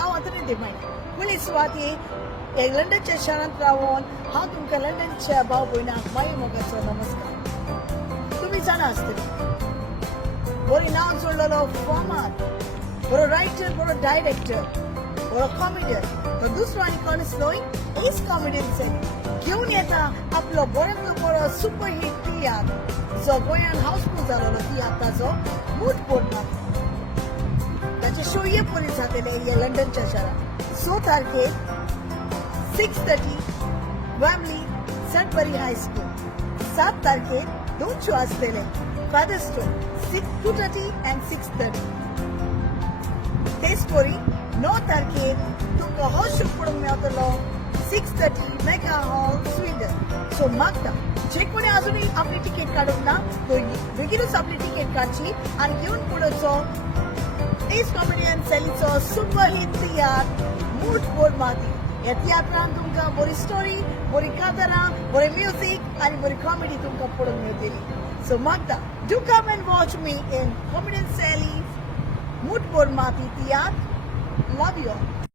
हांव आतां न्ही मागीर पयली सुवात ही लंडनच्या शारांत रावून हांव तुमकां लंडनच्या भाव भयणांक मागीर मोगाचो नमस्कार. तुमी जाणा आसतली बरी नांव जोडलेलो फॉर्मात, बरो रायटर, बरो डायरेक्टर, बरो कॉमेडियन. तो दुसरो आनी कोण आसलो एस कॉमेडियन घेवन येता आपलो बरोतलो बरो सुपरहीट तियात्र जो गोंयान हाऊसफुल जालोलो तियात्राचो मुथ बोर्ड. ताचे शो ये पयलीं जातले हे लंडनच्या शारांत 6 तारखेर 6:30 वॅमली सडबरी हायस्कूल. 7 तारखेर 2 शो आसतले फादर्स्टोन 2:30 and 6:30. तेच परी 9 तारखेर तुमकां हो शो पळोवंक मेळटलो 6:30 मेगा हॉल स्वीडन. सो मागता जे कोणी अजूनही आपली तिकेट काडूंक ना तो बेगीनूच आपली तिकेट काडची आनी घेवन पळोवचो एस कॉमेडियन सेलीचो सुपरहीट तियात्र मुथ बोर्ड माती. ह्या तियात्रांत तुमकां बरी स्टोरी, बरी कातरां, बरें म्युझीक आनी बरी कॉमेडी तुमकां पळोवंक मेळटली. सो मागता do come and watch me in comedian सेली मुथ बोर्ड माती तियात्र. लव यू ऑल.